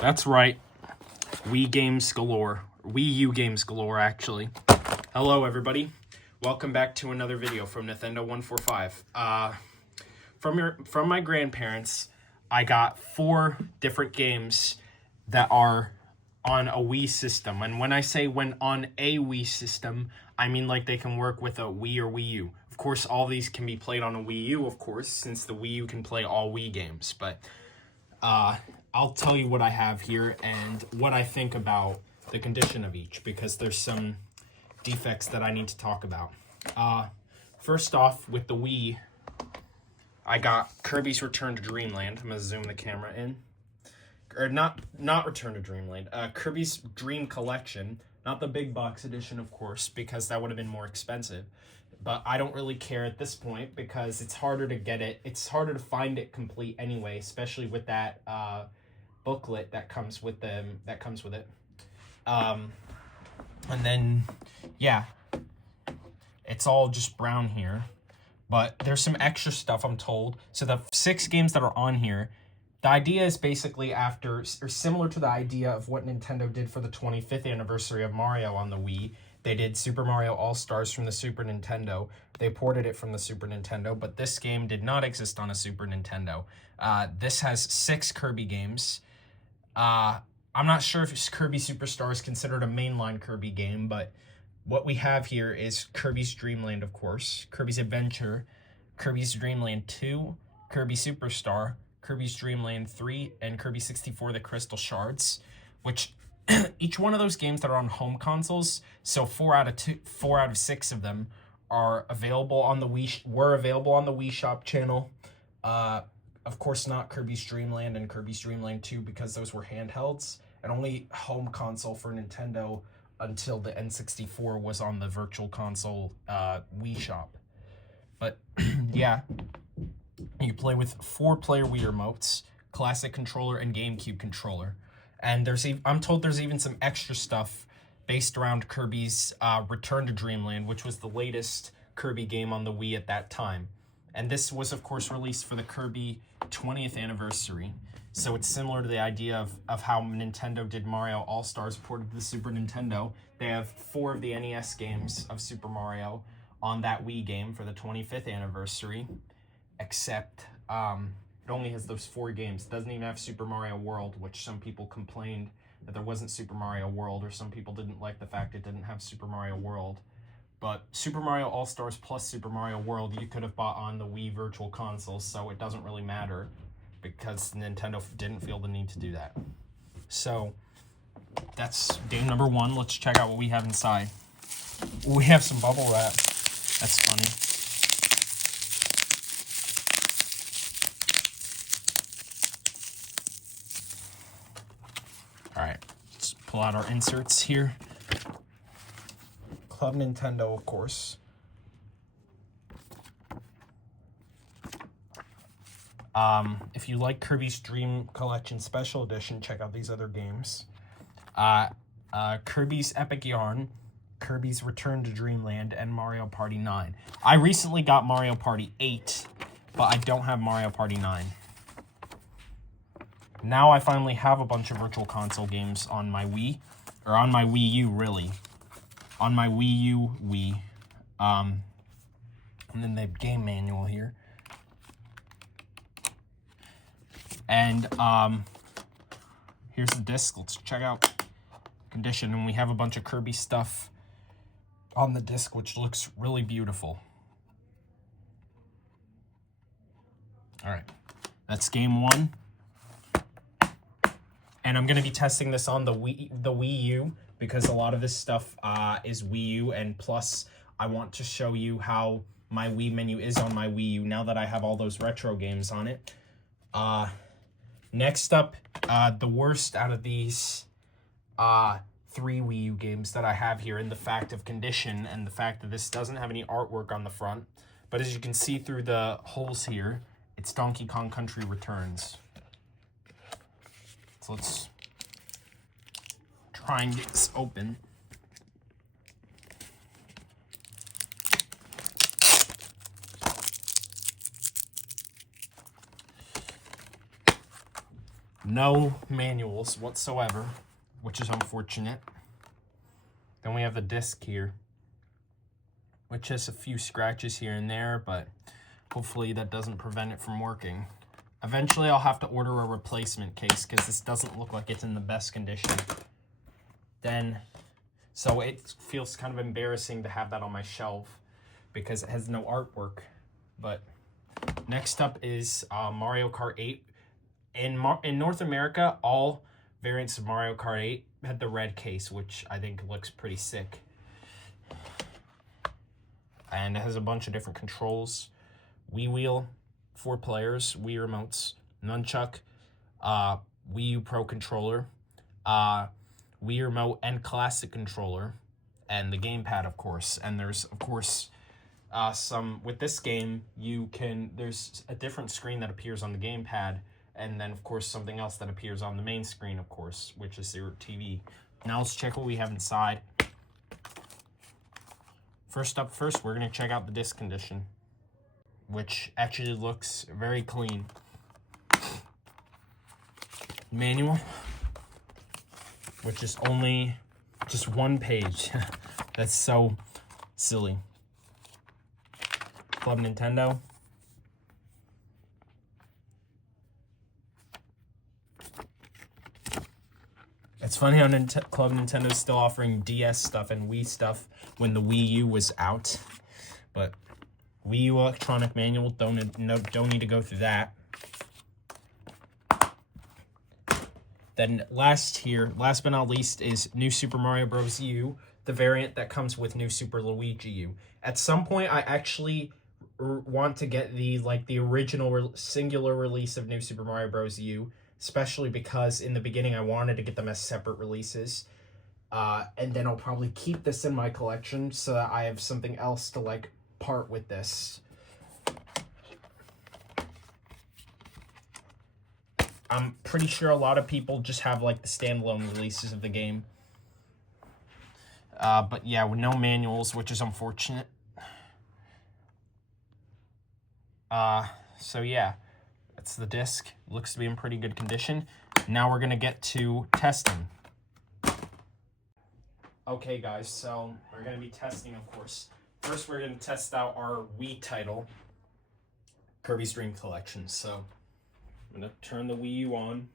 That's right. Wii Games Galore. Wii U Games Galore, actually. Hello, everybody. Welcome back to another video from Nathendo 145. From my grandparents, I got 4 different games that are on a Wii system. And when I say when on a Wii system, I mean like they can work with a Wii or Wii U. Of course, all these can be played on a Wii U, of course, since the Wii U can play all Wii games. But I'll tell you what I have here and what I think about the condition of each, because there's some defects that I need to talk about. First off, with the Wii, I got Kirby's Return to Dreamland. I'm going to zoom the camera in. Or not Return to Dreamland. Kirby's Dream Collection. Not the big box edition, of course, because that would have been more expensive. But I don't really care at this point because it's harder to get it. It's harder to find it complete anyway, especially with that booklet that comes with them. That comes with it. And then, yeah, it's all just brown here. But there's some extra stuff, I'm told. So the 6 games that are on here, the idea is basically or similar to the idea of what Nintendo did for the 25th anniversary of Mario on the Wii. They did Super Mario All-Stars from the Super Nintendo. They ported it from the Super Nintendo, but this game did not exist on a Super Nintendo. This has 6 Kirby games. I'm not sure if Kirby Superstar is considered a mainline Kirby game, but what we have here is Kirby's Dream Land, of course, Kirby's Adventure, Kirby's Dream Land 2, Kirby Superstar, Kirby's Dream Land 3, and Kirby 64 The Crystal Shards, which each one of those games that are on home consoles, so 4 out of 6 of them are available on the Wii, were available on the Wii Shop channel. Of course not Kirby's Dream Land and Kirby's Dream Land 2 because those were handhelds, and only home console for Nintendo until the N64 was on the Virtual Console Wii Shop. But yeah, you play with 4-player Wii remotes, classic controller, and GameCube controller. And I'm told there's even some extra stuff based around Kirby's Return to Dreamland, which was the latest Kirby game on the Wii at that time. And this was, of course, released for the Kirby 20th anniversary. So it's similar to the idea of how Nintendo did Mario All-Stars ported to the Super Nintendo. They have 4 of the NES games of Super Mario on that Wii game for the 25th anniversary, except it only has those 4 games. It doesn't even have Super Mario World, which some people complained that there wasn't Super Mario World, or some people didn't like the fact it didn't have Super Mario World. But Super Mario All-Stars plus Super Mario World you could have bought on the Wii Virtual Console, so it doesn't really matter because Nintendo didn't feel the need to do that. So that's game number 1. Let's check out what we have inside. We have some bubble wrap. That's funny. All right, let's pull out our inserts here. Club Nintendo, of course. If you like Kirby's Dream Collection Special Edition, check out these other games. Kirby's Epic Yarn, Kirby's Return to Dreamland, and Mario Party 9. I recently got Mario Party 8, but I don't have Mario Party 9. Now I finally have a bunch of Virtual Console games on my Wii, or on my Wii U, really. On my Wii U Wii. And then the game manual here. And here's the disc. Let's check out condition. And we have a bunch of Kirby stuff on the disc, which looks really beautiful. All right, that's game 1. And I'm going to be testing this on the Wii U because a lot of this stuff is Wii U, and plus I want to show you how my Wii menu is on my Wii U now that I have all those retro games on it. Next up, the worst out of these 3 Wii U games that I have here, in the fact of condition and the fact that this doesn't have any artwork on the front. But as you can see through the holes here, it's Donkey Kong Country Returns. So let's try and get this open. No manuals whatsoever, which is unfortunate. Then we have the disc here, which has a few scratches here and there, but hopefully that doesn't prevent it from working. Eventually I'll have to order a replacement case because this doesn't look like it's in the best condition. So it feels kind of embarrassing to have that on my shelf because it has no artwork. But next up is Mario Kart 8. In North America, all variants of Mario Kart 8 had the red case, which I think looks pretty sick. And it has a bunch of different controls. Wii Wheel, 4 players, Wii remotes, nunchuck, Wii U Pro controller, Wii remote and classic controller, and the gamepad, of course. And there's, of course, with this game, there's a different screen that appears on the gamepad, and then, of course, something else that appears on the main screen, of course, which is your TV. Now let's check what we have inside. First, we're going to check out the disc condition, which actually looks very clean. Manual, which is only just 1 page. That's so silly. Club Nintendo. It's funny how Club Nintendo is still offering DS stuff and Wii stuff when the Wii U was out. But Wii U electronic manual, don't need to go through that. Then last but not least, is New Super Mario Bros. U, the variant that comes with New Super Luigi U. At some point, I actually want to get the original singular release of New Super Mario Bros. U, especially because in the beginning I wanted to get them as separate releases. And then I'll probably keep this in my collection so that I have something else to part with this. I'm pretty sure a lot of people just have the standalone releases of the game. But yeah, with no manuals, which is unfortunate. So yeah, that's the disc. Looks to be in pretty good condition. Now we're gonna get to testing. Okay guys, so we're gonna be testing, of course. First we're gonna test out our Wii title, Kirby's Dream Collection. So I'm gonna turn the Wii U on.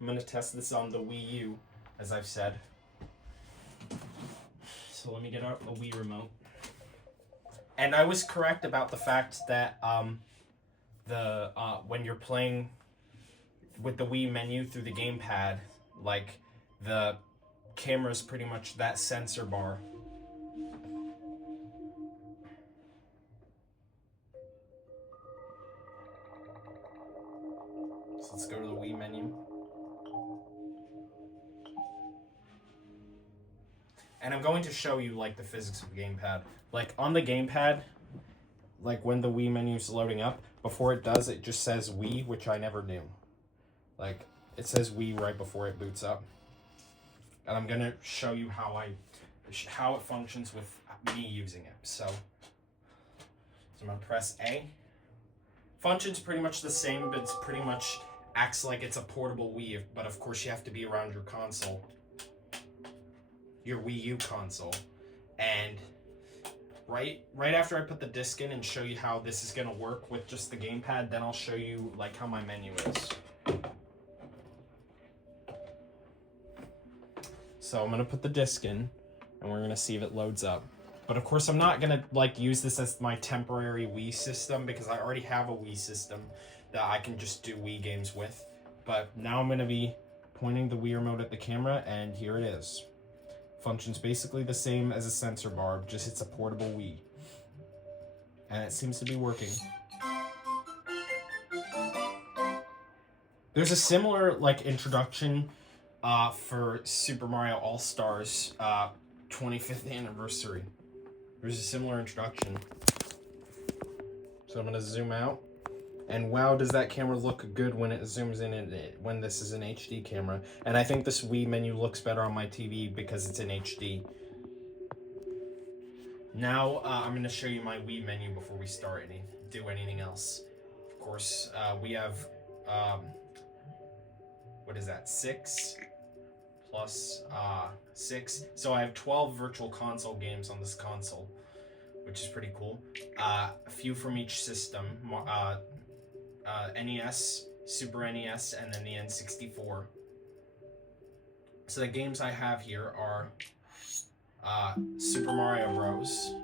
I'm gonna test this on the Wii U, as I've said. So let me get out the Wii remote. And I was correct about the fact that when you're playing with the Wii menu through the gamepad, the camera's pretty much that sensor bar. So let's go to the Wii menu. And I'm going to show you the physics of the gamepad. On the gamepad, when the Wii menu's loading up, before it does, it just says Wii, which I never knew. It says Wii right before it boots up. And I'm gonna show you how it functions with me using it. So I'm gonna press A. Functions pretty much the same, but it's pretty much acts like it's a portable Wii, but of course you have to be around your console. Your Wii U console. And right after I put the disc in and show you how this is gonna work with just the gamepad, then I'll show you how my menu is. So I'm gonna put the disc in and we're gonna see if it loads up. But of course I'm not gonna use this as my temporary Wii system because I already have a Wii system that I can just do Wii games with. But now I'm gonna be pointing the Wii remote at the camera and here it is. Functions basically the same as a sensor bar, just it's a portable Wii. And it seems to be working. There's a similar introduction for Super Mario All-Stars 25th anniversary. There's a similar introduction. So I'm gonna zoom out. And wow, does that camera look good when it zooms in when this is an HD camera. And I think this Wii menu looks better on my TV because it's in HD. Now I'm going to show you my Wii menu before we start do anything else. Of course, we have what is that, 6 plus 6. So I have 12 virtual console games on this console, which is pretty cool. A few from each system, NES, Super NES, and then the N64. So the games I have here are Super Mario Bros.,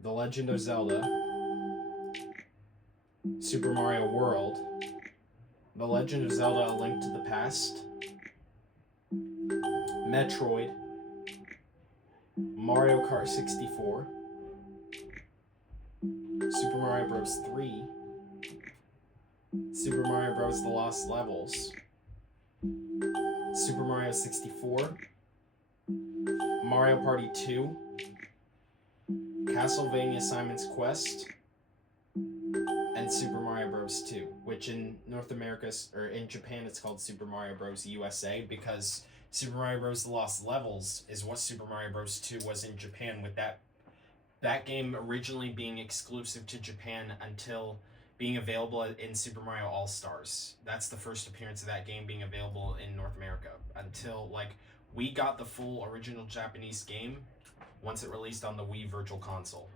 The Legend of Zelda, Super Mario World, The Legend of Zelda: A Link to the Past, Metroid, Mario Kart 64, Super Mario Bros. 3, Super Mario Bros. The Lost Levels, Super Mario 64, Mario Party 2, Castlevania Simon's Quest, and Super Mario Bros. 2, which in North America, or in Japan, it's called Super Mario Bros. USA, because Super Mario Bros. The Lost Levels is what Super Mario Bros. 2 was in Japan, with that game originally being exclusive to Japan until being available in Super Mario All-Stars. That's the first appearance of that game being available in North America, until, like, we got the full original Japanese game once it released on the Wii Virtual Console.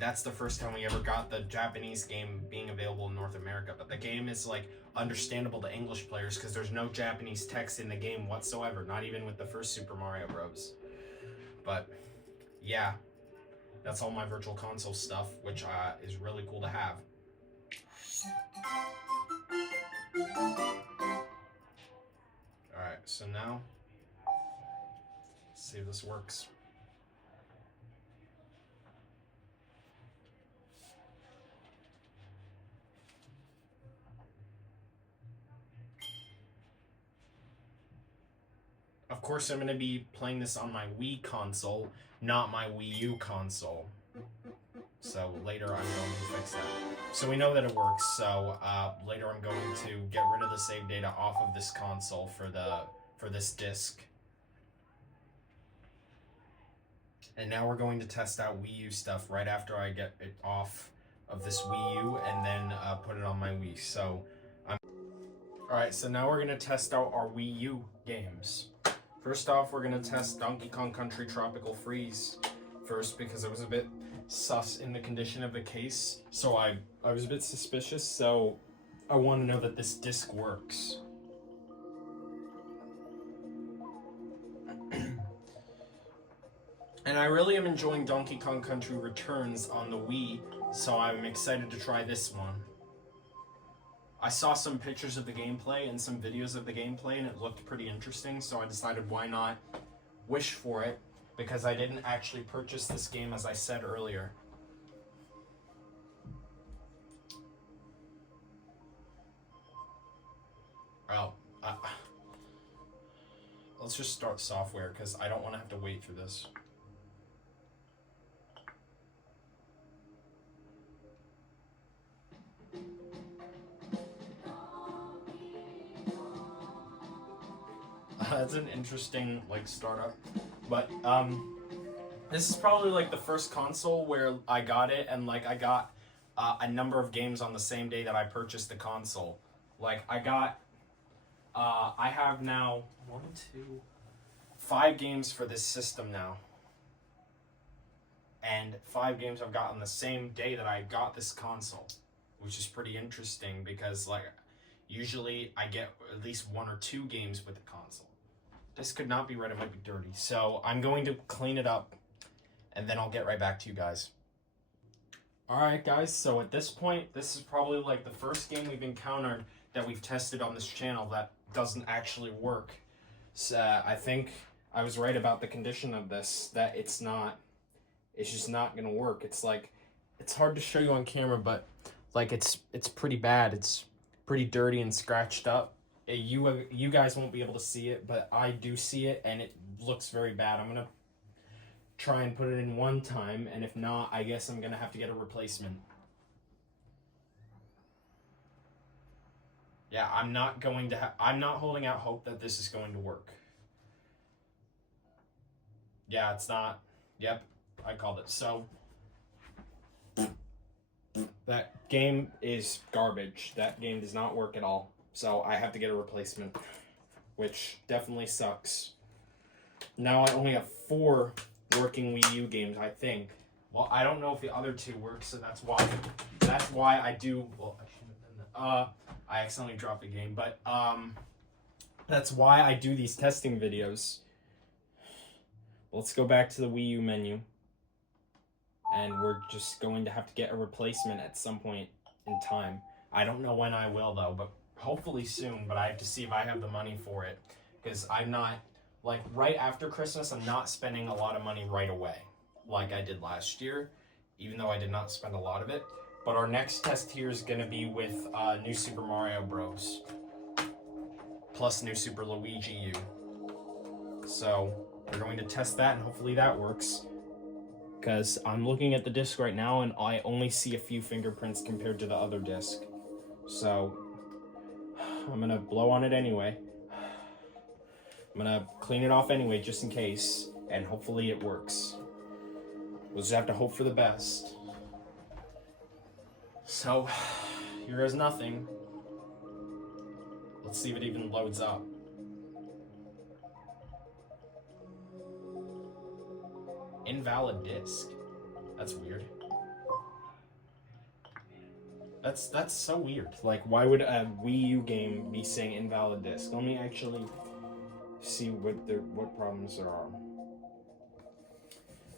That's the first time we ever got the Japanese game being available in North America. But the game is, like, understandable to English players because there's no Japanese text in the game whatsoever, not even with the first Super Mario Bros. But yeah, that's all my Virtual Console stuff, which is really cool to have. Alright, so now, let's see if this works. Of course, I'm going to be playing this on my Wii console, not my Wii U console. So later I'm going to fix that. So we know that it works, so later I'm going to get rid of the save data off of this console for this disc. And now we're going to test out Wii U stuff right after I get it off of this Wii U and then put it on my Wii. So alright, so now we're going to test out our Wii U games. First off, we're going to test Donkey Kong Country Tropical Freeze first, because it was a bit sus in the condition of the case. So I was a bit suspicious, so I want to know that this disc works. And I really am enjoying Donkey Kong Country Returns on the Wii, so I'm excited to try this one. I saw some pictures of the gameplay and some videos of the gameplay, and it looked pretty interesting, so I decided why not wish for it, because I didn't actually purchase this game, as I said earlier. Oh, let's just start software, because I don't want to have to wait for this. That's an interesting, like, startup, but this is probably like the first console where I got it, and like I got a number of games on the same day that I purchased the console. Like I have now 5 games for this system now, and 5 games I've got on the same day that I got this console, which is pretty interesting because, like, usually I get at least 1 or 2 games with the console. This could not be red, it might be dirty. So I'm going to clean it up, and then I'll get right back to you guys. Alright guys, so at this point, this is probably like the first game we've encountered that we've tested on this channel that doesn't actually work. So I think I was right about the condition of this, that it's just not gonna work. It's like, it's hard to show you on camera, but like it's pretty bad. It's pretty dirty and scratched up. You guys won't be able to see it, but I do see it, and it looks very bad. I'm gonna try and put it in one time, and if not, I guess I'm gonna have to get a replacement. Yeah, I'm not holding out hope that this is going to work. Yeah, it's not. Yep, I called it. So That game is garbage. That game does not work at all. So I have to get a replacement, which definitely sucks. Now I only have 4 working Wii U games, I think. Well, I don't know if the other 2 work, so that's why I do. Well, I shouldn't have done that. I accidentally dropped the game, but that's why I do these testing videos. Let's go back to the Wii U menu, and we're just going to have to get a replacement at some point in time. I don't know when I will though, but hopefully soon. But I have to see if I have the money for it, because I'm not. Like, right after Christmas, I'm not spending a lot of money right away, like I did last year, even though I did not spend a lot of it. But our next test here is going to be with New Super Mario Bros. Plus New Super Luigi U. So, we're going to test that, and hopefully that works. Because I'm looking at the disc right now, and I only see a few fingerprints compared to the other disc. So, I'm going to blow on it anyway. I'm gonna clean it off anyway, just in case, and hopefully it works. We'll just have to hope for the best. So, here is nothing. Let's see if it even loads up. Invalid disk. That's weird. That's so weird. Like, why would a Wii U game be saying invalid disk? Let me actually see what problems there are.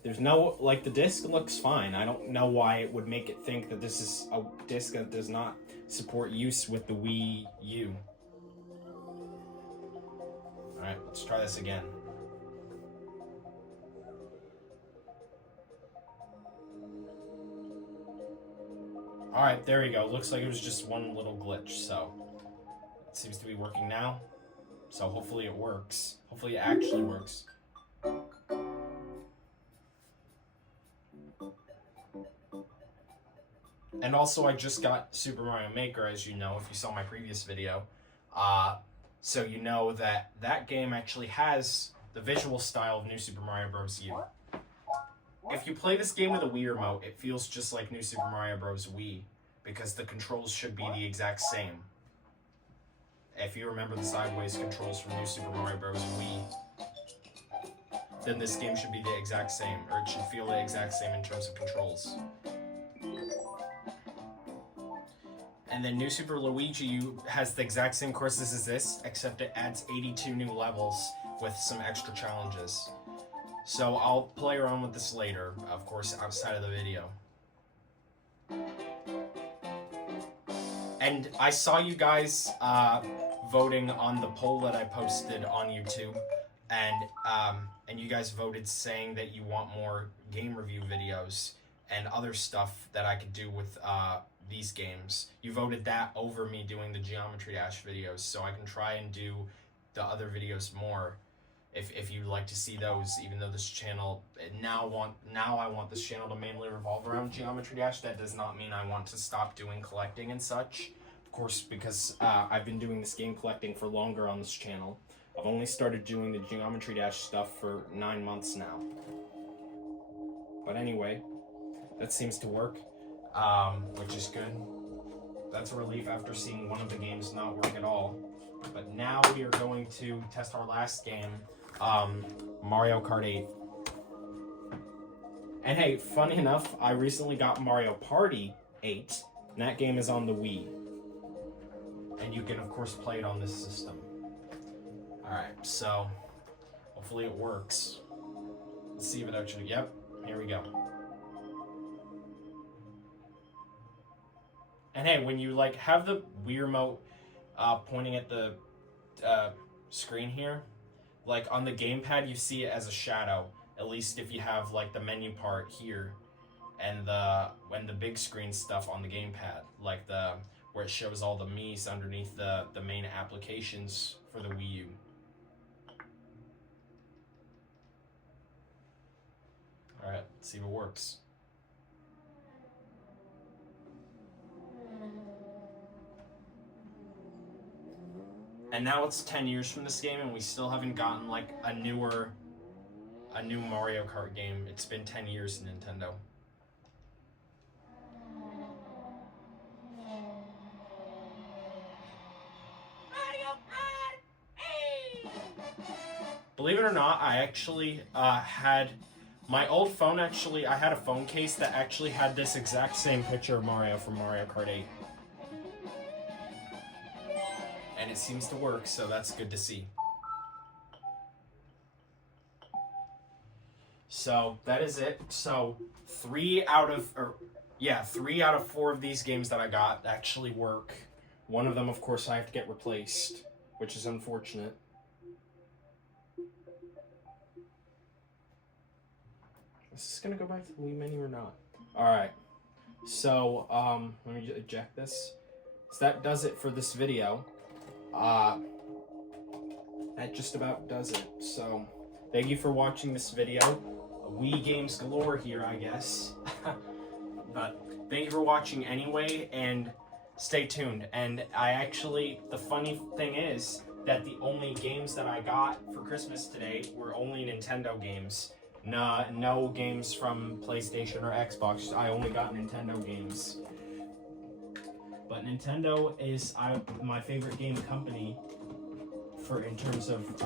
There's no, like, the disc looks fine. I don't know why it would make it think that this is a disc that does not support use with the Wii U. Alright, let's try this again. Alright, there we go. Looks like it was just one little glitch, so it seems to be working now. So hopefully it works. Hopefully it actually works. And also I just got Super Mario Maker, as you know, if you saw my previous video. So you know that that game actually has the visual style of New Super Mario Bros. U. If you play this game with a Wii remote, it feels just like New Super Mario Bros. Wii, because the controls should be the exact same. If you remember the sideways controls from New Super Mario Bros. Wii, then this game should be the exact same, or it should feel the exact same in terms of controls. And then New Super Luigi U has the exact same courses as this, except it adds 82 new levels with some extra challenges. So I'll play around with this later, of course, outside of the video. And I saw you guys voting on the poll that I posted on YouTube, and you guys voted saying that you want more game review videos and other stuff that I could do with these games. You voted that over me doing the Geometry Dash videos, so I can try and do the other videos more if you'd like to see those, even though this channel now I want this channel to mainly revolve around Geometry Dash. That does not mean I want to stop doing collecting and such, of course, because I've been doing this game collecting for longer on this channel. I've only started doing the Geometry Dash stuff for 9 months now. But anyway, that seems to work, which is good. That's a relief after seeing one of the games not work at all. But now we are going to test our last game, Mario Kart 8. And hey, funny enough, I recently got Mario Party 8, and that game is on the Wii. And you can, of course, play it on this system. Alright, so hopefully it works. Let's see if it actually, yep, here we go. And hey, when you like have the Wii remote pointing at the screen here, like on the gamepad you see it as a shadow, at least if you have like the menu part here and the big screen stuff on the gamepad, like the where it shows all the Mii's underneath the main applications for the Wii U. Alright, let's see if it works. And now it's 10 years from this game, and we still haven't gotten like a new Mario Kart game. It's been 10 years, Nintendo. believe it or not, I actually had my old phone. Actually, I had a phone case that actually had this exact same picture of Mario from Mario Kart 8. And it seems to work, so that's good to see. So that is it. So 3 out of 4 of these games that I got actually work. One of them, of course, I have to get replaced, which is unfortunate. Is this gonna go back to the Wii menu or not? Alright. So, let me eject this. So that does it for this video. That just about does it. So, thank you for watching this video. Wii Games Galore here, I guess. But thank you for watching anyway, and stay tuned. And the funny thing is that the only games that I got for Christmas today were only Nintendo games. No games from PlayStation or Xbox. I only got Nintendo games. But Nintendo is my favorite game company in terms of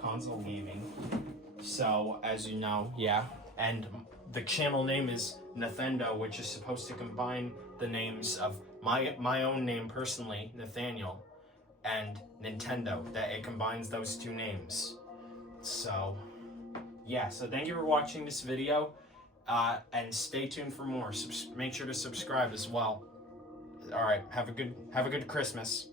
console gaming. So, as you know, yeah. And the channel name is Nathendo, which is supposed to combine the names of my own name personally, Nathaniel, and Nintendo. That it combines those two names. So, yeah. So thank you for watching this video, and stay tuned for more. Make sure to subscribe as well. All right. Have a good Christmas.